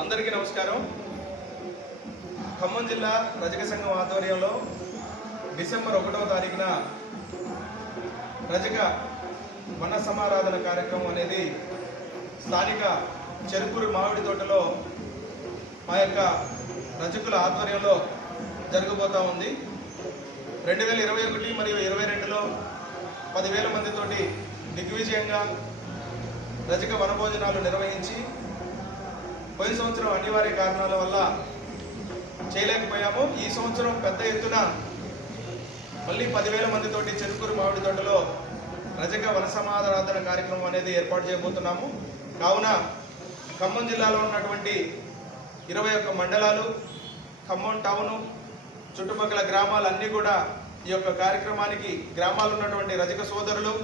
అందరికీ నమస్కారం. ఖమ్మం జిల్లా రజక సంఘం ఆధ్వర్యంలో డిసెంబర్ 1వ తారీఖున రజక వన సమారాధన కార్యక్రమం అనేది స్థానిక చెరుకూరు మామిడి తోటలో మా యొక్క రజకుల ఆధ్వర్యంలో జరగబోతూ ఉంది. 2021 మరియు 2022లో 10,000 మందితోటి దిగ్విజయంగా రజక వనభోజనాలు నిర్వహించి పోయిన సంవత్సరం అనివార్య కారణాల వల్ల చేయలేకపోయాము. ఈ సంవత్సరం పెద్ద ఎత్తున మళ్ళీ 10,000 మందితోటి చెరుకూరు మామిడి తోటలో రజక వన సమారాధన కార్యక్రమం అనేది ఏర్పాటు చేయబోతున్నాము. కావున ఖమ్మం జిల్లాలో ఉన్నటువంటి 21 మండలాలు, ఖమ్మం టౌను చుట్టుపక్కల గ్రామాలన్నీ కూడా ఈ యొక్క కార్యక్రమానికి గ్రామాల్లో ఉన్నటువంటి రజక సోదరులు,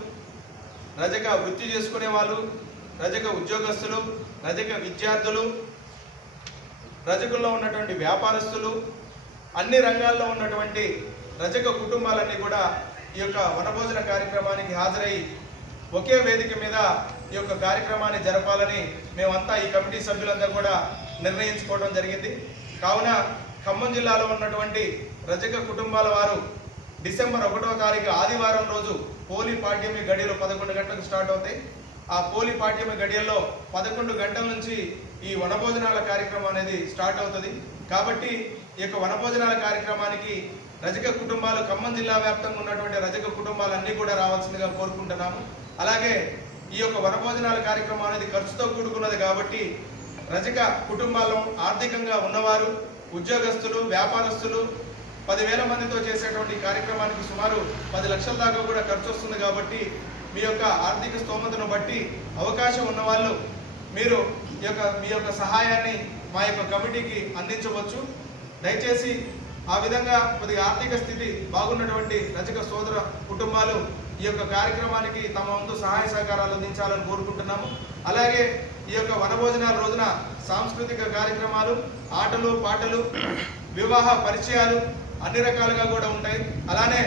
రజక వృత్తి చేసుకునే వాళ్ళు, రజక ఉద్యోగస్తులు, రజక విద్యార్థులు, రజకుల్లో ఉన్నటువంటి వ్యాపారస్తులు, అన్ని రంగాల్లో ఉన్నటువంటి రజక కుటుంబాలన్నీ కూడా ఈ యొక్క వనభోజన కార్యక్రమానికి హాజరై ఒకే వేదిక మీద ఈ యొక్క కార్యక్రమాన్ని జరపాలని మేమంతా ఈ కమిటీ సభ్యులంతా కూడా నిర్ణయించుకోవడం జరిగింది. కావున ఖమ్మం జిల్లాలో ఉన్నటువంటి రజక కుటుంబాల వారు డిసెంబర్ 1వ తారీఖు ఆదివారం రోజు పోలి పాడ్యమి గడియలు 11 గంటలకు స్టార్ట్ అవుతాయి. ఆ పోలి పాడ్యమి గడియల్లో 11 గంటల నుంచి ఈ వనభోజనాల కార్యక్రమం అనేది స్టార్ట్ అవుతుంది. కాబట్టి ఈ యొక్క వనభోజనాల కార్యక్రమానికి రజక కుటుంబాలు, ఖమ్మం జిల్లా వ్యాప్తంగా ఉన్నటువంటి రజక కుటుంబాలన్నీ కూడా రావాల్సిందిగా కోరుకుంటున్నాము. అలాగే ఈ యొక్క వనభోజనాల కార్యక్రమం అనేది ఖర్చుతో కూడుకున్నది కాబట్టి రజక కుటుంబాల్లో ఆర్థికంగా ఉన్నవారు, ఉద్యోగస్తులు, వ్యాపారస్తులు 10,000 మందితో చేసేటువంటి కార్యక్రమానికి సుమారు 10 లక్షల దాకా కూడా ఖర్చు వస్తుంది. కాబట్టి మీ యొక్క ఆర్థిక స్తోమతను బట్టి అవకాశం ఉన్నవాళ్ళు మీరు మీ యొక్క సహాయాన్ని మా యొక్క కమిటీకి అందించవచ్చు. దయచేసి ఆ విధంగా కొద్దిగా ఆర్థిక స్థితి బాగున్నటువంటి రజక సోదర కుటుంబాలు ఈ యొక్క కార్యక్రమానికి తమ వంతు సహాయ సహకారాలు అందించాలని కోరుకుంటున్నాము. అలాగే ఈ యొక్క వనభోజనాల రోజున సాంస్కృతిక కార్యక్రమాలు, ఆటలు, పాటలు, వివాహ పరిచయాలు అన్ని రకాలుగా కూడా ఉంటాయి. అలానే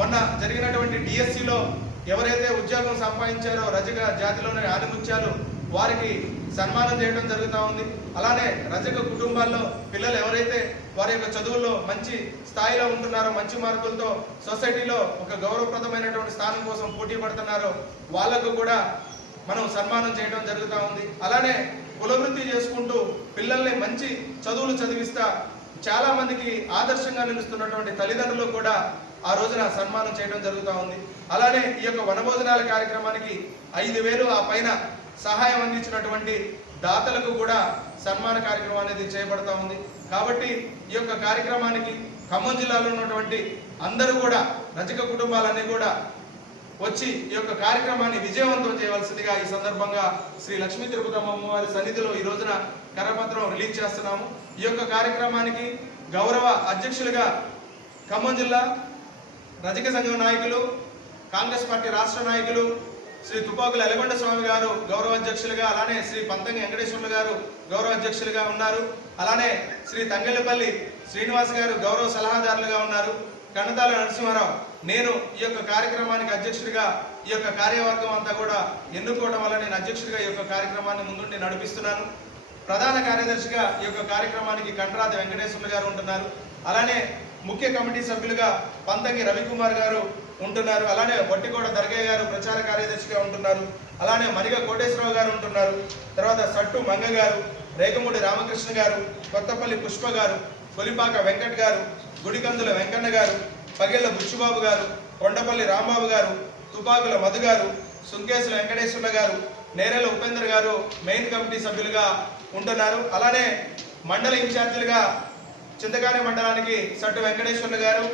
మొన్న జరిగినటువంటి డిఎస్సిలో ఎవరైతే ఉద్యోగం సంపాదించారో రజక జాతిలోని ఆనిముత్యాలు వారికి సన్మానం చేయడం జరుగుతూ ఉంది. అలానే రజక కుటుంబాల్లో పిల్లలు ఎవరైతే వారి యొక్క చదువుల్లో మంచి స్థాయిలో ఉంటున్నారో, మంచి మార్కులతో సొసైటీలో ఒక గౌరవప్రదమైనటువంటి స్థానం కోసం పోటీ పడుతున్నారో వాళ్లకు కూడా మనం సన్మానం చేయడం జరుగుతూ ఉంది. అలానే కులవృత్తి చేసుకుంటూ పిల్లల్ని మంచి చదువులు చదివిస్తా చాలా మందికి ఆదర్శంగా నిలుస్తున్నటువంటి తల్లిదండ్రులు కూడా ఆ రోజున సన్మానం చేయడం జరుగుతూ ఉంది. అలానే ఈ యొక్క వనభోజనాల కార్యక్రమానికి 5,000 ఆ పైన సహాయం అందించినటువంటి దాతలకు కూడా సన్మాన కార్యక్రమం అనేది చేపడతా ఉంది. కాబట్టి ఈ యొక్క కార్యక్రమానికి ఖమ్మం జిల్లాలో ఉన్నటువంటి అందరూ కూడా రజక కుటుంబాలన్నీ కూడా వచ్చి ఈ యొక్క కార్యక్రమాన్ని విజయవంతం చేయవలసిందిగా ఈ సందర్భంగా శ్రీ లక్ష్మీ తిరుపతమ్మ అమ్మవారి సన్నిధిలో ఈ రోజున కరపత్రం రిలీజ్ చేస్తున్నాము. ఈ యొక్క కార్యక్రమానికి గౌరవ అధ్యక్షులుగా ఖమ్మం జిల్లా రజక సంఘం నాయకులు, కాంగ్రెస్ పార్టీ రాష్ట్ర నాయకులు శ్రీ తుపాకుల ఎలగొండ స్వామి గారు గౌరవ అధ్యక్షులుగా, అలానే శ్రీ పంతంగి వెంకటేశ్వర్లు గారు గౌరవ అధ్యక్షులుగా ఉన్నారు. అలానే శ్రీ తంగెళ్లపల్లి శ్రీనివాస్ గారు గౌరవ సలహాదారులుగా ఉన్నారు. కన్నతాల నరసింహారావు, నేను ఈ యొక్క కార్యక్రమానికి అధ్యక్షుడిగా ఈ యొక్క కార్యవర్గం అంతా కూడా ఎన్నుకోవడం వల్ల నేను అధ్యక్షుడిగా ఈ యొక్క కార్యక్రమాన్ని ముందుండి నడిపిస్తున్నాను. ప్రధాన కార్యదర్శిగా ఈ యొక్క కార్యక్రమానికి కంట్రాతి వెంకటేశ్వర్లు గారు ఉంటున్నారు. అలానే ముఖ్య కమిటీ సభ్యులుగా పంతంగి రవికుమార్ గారు ఉంటున్నారు. అలానే వట్టికోట దర్గయ్య గారు ప్రచార కార్యదర్శిగా ఉంటున్నారు. అలానే మరిగ కోటేశ్వరరావు గారు ఉంటున్నారు. తర్వాత సట్టు మంగ గారు, రేగమూడి రామకృష్ణ గారు, కొత్తపల్లి పుష్ప గారు, కొలిపాక వెంకట్ గారు, గుడికందుల వెంకన్న గారు, పగెళ్ల బుచ్చిబాబు గారు, కొండపల్లి రాంబాబు గారు, తుపాకుల మధు గారు, సుంకేశుల వెంకటేశ్వర్ల గారు, నేరెల ఉపేంద్ర గారు మెయిన్ కమిటీ సభ్యులుగా ఉంటున్నారు. అలానే మండల ఇన్ఛార్జీలుగా చింతకాని మండలానికి సట్టు వెంకటేశ్వర్లు గారు,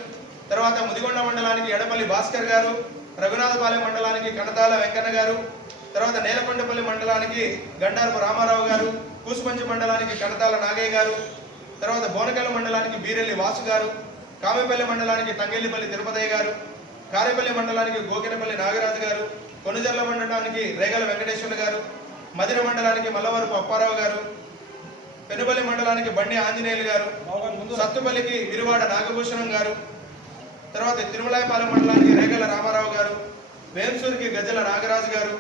తర్వాత ముదిగొండ మండలానికి ఎడపల్లి భాస్కర్ గారు, రఘునాథపాలెం మండలానికి కణతాల వెంకన్న గారు, తర్వాత నేలకొండపల్లి మండలానికి గండారపు రామారావు గారు, కూసుమంచి మండలానికి కణతాల నాగయ్య గారు, తర్వాత బోనకల్ మండలానికి బీరెల్లి వాసు గారు, కామెపల్లి మండలానికి తంగెల్లిపల్లి తిరుపతయ్య గారు, కారేపల్లి మండలానికి గోకినపల్లి నాగరాజు గారు, కొనుజర్ల మండలానికి రేగల వెంకటేశ్వర్లు గారు, మదిర మండలానికి మల్లవరపు అప్పారావు గారు, పెనుపల్లి మండలానికి బండి ఆంజనేయులు గారు, సత్తుపల్లికి విరువాడ నాగభూషణం గారు, తర్వాత తిరుమలాయపాలెం మండలానికి రేగల రామారావు గారు, వేంసూరికి గజల నాగరాజు గారు,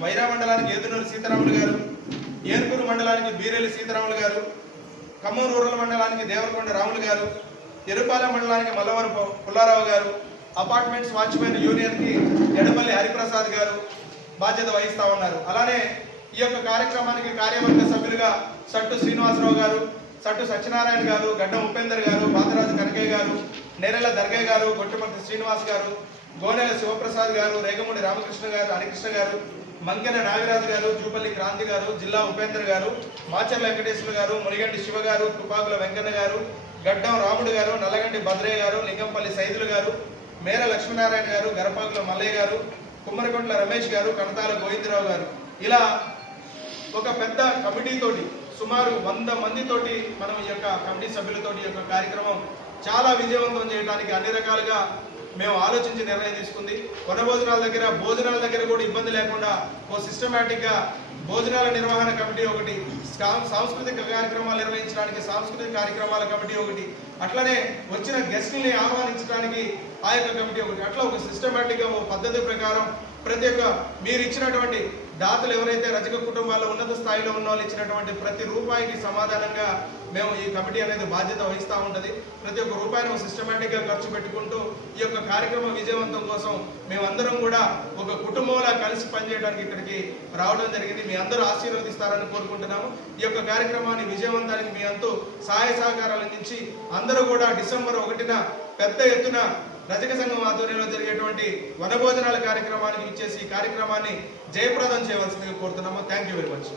వైరా మండలానికి ఏదునూరు సీతారాములు గారు, ఏనుకూరు మండలానికి బీరెల్లి సీతారాములు గారు, ఖమ్మం రూరల్ మండలానికి దేవరకొండ రాములు గారు, ఎరుపాలెం మండలానికి మల్లవరం పుల్లారావు గారు, అపార్ట్మెంట్స్ వాచ్మెన్ యూనియన్కి ఎడపల్లి హరిప్రసాద్ గారు బాధ్యత వహిస్తూ ఉన్నారు. అలానే ఈ యొక్క కార్యక్రమానికి కార్యవర్గ సభ్యులుగా సట్టు శ్రీనివాసరావు గారు, సట్టు సత్యనారాయణ గారు, గడ్డం ఉపేందర్ గారు, బాతరాజు కనకయ్య గారు, నేరెల దర్గయ్య గారు, గొట్టుపర్తి శ్రీనివాస్ గారు, గోనెల శివప్రసాద్ గారు, రేగమూడి రామకృష్ణ గారు, హరికృష్ణ గారు, మంకెన నాగరాజు గారు, జూపల్లి క్రాంతి గారు, జిల్లా ఉపేందర్ గారు, మాచర్ల వెంకటేశ్వర గారు, మునిగంటి శివ గారు, తుపాకుల వెంకన్న గారు, గడ్డం రాముడు గారు, నల్లగంటి భద్రయ్య గారు, లింగంపల్లి సైదులు గారు, మేర లక్ష్మీనారాయణ గారు, గరపాకుల మల్లయ్య గారు, కుమ్మరకొండల రమేష్ గారు, కణతాల గోవిందరావు గారు, ఇలా ఒక పెద్ద కమిటీతోటి సుమారు 100 మందితోటి మనం ఈ యొక్క కమిటీ సభ్యులతోటి ఈ యొక్క కార్యక్రమం చాలా విజయవంతం చేయడానికి అన్ని రకాలుగా మేము ఆలోచించి నిర్ణయం తీసుకుంది. వనభోజనాల దగ్గర కూడా ఇబ్బంది లేకుండా ఓ సిస్టమేటిక్గా భోజనాల నిర్వహణ కమిటీ ఒకటి, సాంస్కృతిక కార్యక్రమాలు నిర్వహించడానికి సాంస్కృతిక కార్యక్రమాల కమిటీ ఒకటి, అట్లనే వచ్చిన గెస్టుల్ని ఆహ్వానించడానికి ఆ యొక్క కమిటీ ఒకటి, అట్లా ఒక సిస్టమేటిక్గా ఓ పద్ధతి ప్రకారం ప్రతి ఒక్క మీరు ఇచ్చినటువంటి దాతలు ఎవరైతే రజక కుటుంబాల్లో ఉన్నత స్థాయిలో ఉన్న వాళ్ళు ఇచ్చినటువంటి ప్రతి రూపాయికి సమాధానంగా మేము ఈ కమిటీ అనేది బాధ్యత వహిస్తూ ఉంటుంది. ప్రతి ఒక్క రూపాయిని సిస్టమేటిక్గా ఖర్చు పెట్టుకుంటూ ఈ యొక్క కార్యక్రమం విజయవంతం కోసం మేమందరం కూడా ఒక కుటుంబంలా కలిసి పనిచేయడానికి ఇక్కడికి రావడం జరిగింది. మీ అందరూ ఆశీర్వదిస్తారని కోరుకుంటున్నాము. ఈ యొక్క కార్యక్రమాన్ని విజయవంతానికి మీ అంతా సహాయ సహకారాలు అందించి అందరూ కూడా డిసెంబర్ 1న పెద్ద ఎత్తున రజక సంఘం ఆధ్వర్యంలో జరిగేటువంటి వనభోజనాల కార్యక్రమానికి ఇచ్చేసి ఈ కార్యక్రమాన్ని జయప్రదం చేయవలసిందిగా కోరుతున్నాము. Thank you very much.